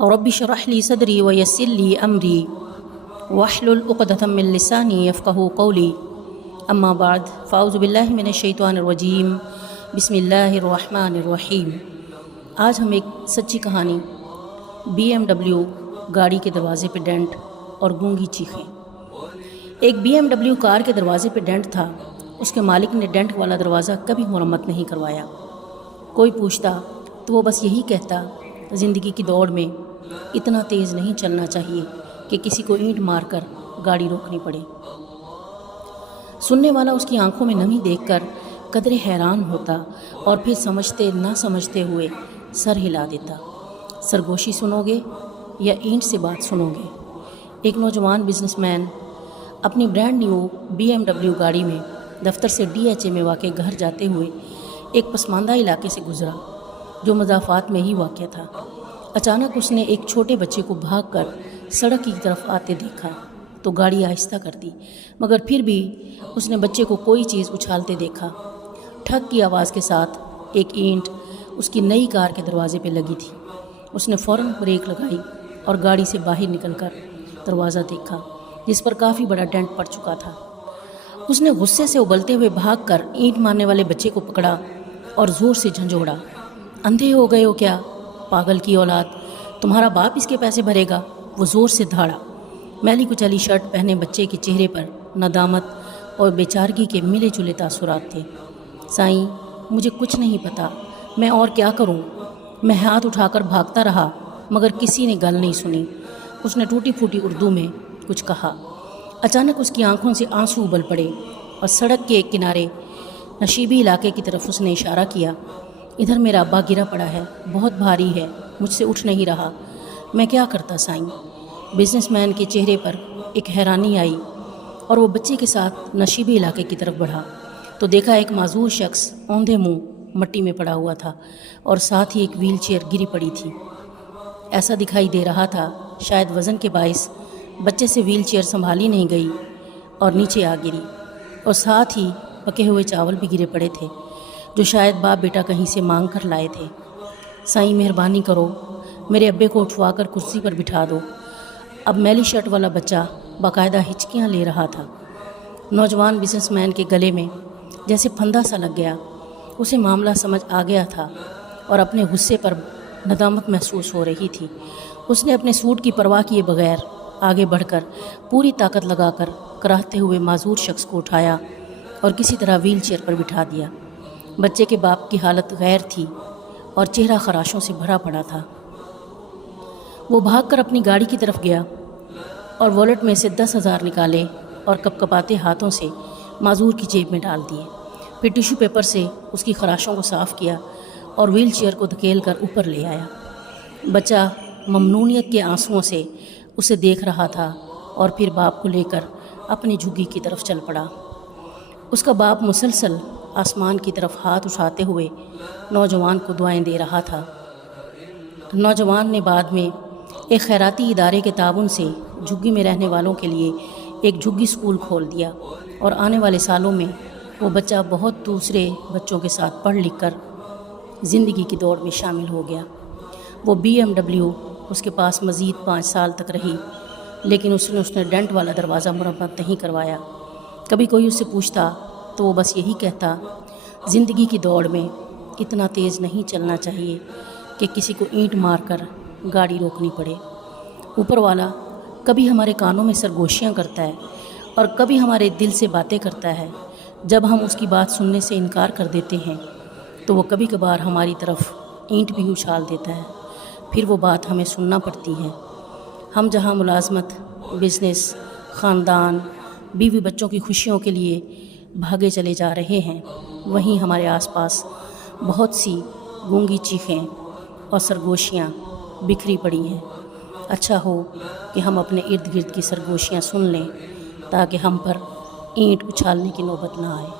Rabbi शरह ली सदरी व यस्सिर ली अमरी वहलुल उक़दतम मिन लिसानी यफ़क़हू क़ौली अम्मा बाद फ़ाऊज़ु बिल्लाहि मिनश शैतानिर रजीम बिस्मिल्लाहिर रहमानिर रहीम। आज हम एक सच्ची कहानी BMW गाड़ी के दरवाज़े पे डेंट और गूंगी चीखें। एक BMW कार के दरवाज़े पे डेंट था। उसके मालिक ने डेंट वाला दरवाज़ा कभी मरम्मत नहीं करवाया। कोई पूछता तो वो बस यही कहता, ज़िंदगी की दौड़ में इतना तेज़ नहीं चलना चाहिए कि किसी को ईंट मारकर गाड़ी रोकनी पड़े। सुनने वाला उसकी आंखों में नमी देखकर कदरे हैरान होता और फिर समझते ना समझते हुए सर हिला देता। सरगोशी सुनोगे या ईंट से बात सुनोगे? एक नौजवान बिजनेसमैन अपनी ब्रांड न्यू BMW गाड़ी में दफ्तर से DHA में वाक़ घर जाते हुए एक पसमानदा इलाके से गुज़रा जो मज़ाफ़ात में ही वाक़ था। अचानक उसने एक छोटे बच्चे को भागकर सड़क की तरफ आते देखा तो गाड़ी आहिस्ता कर दी, मगर फिर भी उसने बच्चे को कोई चीज़ उछालते देखा। ठक की आवाज़ के साथ एक ईंट उसकी नई कार के दरवाज़े पे लगी थी। उसने फ़ौरन ब्रेक लगाई और गाड़ी से बाहर निकलकर दरवाज़ा देखा जिस पर काफ़ी बड़ा डेंट पड़ चुका था। उसने गुस्से से उबलते हुए भागकर ईंट मारने वाले बच्चे को पकड़ा और ज़ोर से झंझोड़ा। अंधे हो गए हो क्या, पागल की औलाद, तुम्हारा बाप इसके पैसे भरेगा? वो ज़ोर से धाड़ा। मैली कुचली शर्ट पहने बच्चे के चेहरे पर नदामत और बेचारगी के मिले जुले तासुरात थे। साईं, मुझे कुछ नहीं पता, मैं और क्या करूं? मैं हाथ उठाकर भागता रहा मगर किसी ने गल नहीं सुनी। उसने टूटी फूटी उर्दू में कुछ कहा। अचानक उसकी आंखों से आंसू उबल पड़े और सड़क के एक किनारे नशीबी इलाके की तरफ उसने इशारा किया। इधर मेरा अब्बा गिरा पड़ा है, बहुत भारी है, मुझसे उठ नहीं रहा, मैं क्या करता साईं? बिजनेसमैन के चेहरे पर एक हैरानी आई और वो बच्चे के साथ नशीबी इलाके की तरफ बढ़ा तो देखा एक माजूर शख्स औंधे मुंह मट्टी में पड़ा हुआ था और साथ ही एक व्हील चेयर गिरी पड़ी थी। ऐसा दिखाई दे रहा था शायद वज़न के बायस बच्चे से व्हील चेयर संभाली नहीं गई और नीचे आ गिरी, और साथ ही पके हुए चावल भी गिरे पड़े थे जो शायद बाप बेटा कहीं से मांग कर लाए थे। साईं, मेहरबानी करो, मेरे अब्बे को उठवाकर कुर्सी पर बिठा दो। अब मैली शर्ट वाला बच्चा बाकायदा हिचकियाँ ले रहा था। नौजवान बिजनेसमैन के गले में जैसे फंदा सा लग गया। उसे मामला समझ आ गया था और अपने गुस्से पर नदामत महसूस हो रही थी। उसने अपने सूट की परवाह किए बगैर आगे बढ़कर पूरी ताकत लगाकर कराहते हुए माजूर शख्स को उठाया और किसी तरह व्हील चेयर पर बिठा दिया। बच्चे के बाप की हालत गैर थी और चेहरा खराशों से भरा पड़ा था। वो भागकर अपनी गाड़ी की तरफ गया और वॉलेट में से 10,000 निकाले और कपकपाते हाथों से माजूर की जेब में डाल दिए। फिर टिश्यू पेपर से उसकी खराशों को साफ़ किया और व्हील चेयर को धकेल कर ऊपर ले आया। बच्चा ममनूनियत के आंसुओं से उसे देख रहा था और फिर बाप को लेकर अपनी झुग्गी की तरफ चल पड़ा। उसका बाप मुसलसल आसमान की तरफ हाथ उठाते हुए नौजवान को दुआएं दे रहा था। नौजवान ने बाद में एक खैराती इदारे के ताउन से झुग्गी में रहने वालों के लिए एक झुग्गी स्कूल खोल दिया और आने वाले सालों में वो बच्चा बहुत दूसरे बच्चों के साथ पढ़ लिख कर ज़िंदगी की दौड़ में शामिल हो गया। वो BMW उसके पास मज़ीद 5 साल तक रही, लेकिन उसने डेंट वाला दरवाज़ा मरम्मत नहीं करवाया। कभी कोई उससे पूछता तो वो बस यही कहता, ज़िंदगी की दौड़ में इतना तेज़ नहीं चलना चाहिए कि किसी को ईंट मारकर गाड़ी रोकनी पड़े। ऊपर वाला कभी हमारे कानों में सरगोशियाँ करता है और कभी हमारे दिल से बातें करता है। जब हम उसकी बात सुनने से इनकार कर देते हैं तो वो कभी कभार हमारी तरफ ईंट भी उछाल देता है। फिर वो बात हमें सुनना पड़ती है। हम जहाँ मुलाजमत, बिज़नेस, ख़ानदान, बीवी बच्चों की खुशियों के लिए भागे चले जा रहे हैं, वहीं हमारे आसपास बहुत सी गूंगी चीखें और सरगोशियाँ बिखरी पड़ी हैं। अच्छा हो कि हम अपने इर्द गिर्द की सरगोशियाँ सुन लें ताकि हम पर ईंट उछालने की नौबत ना आए।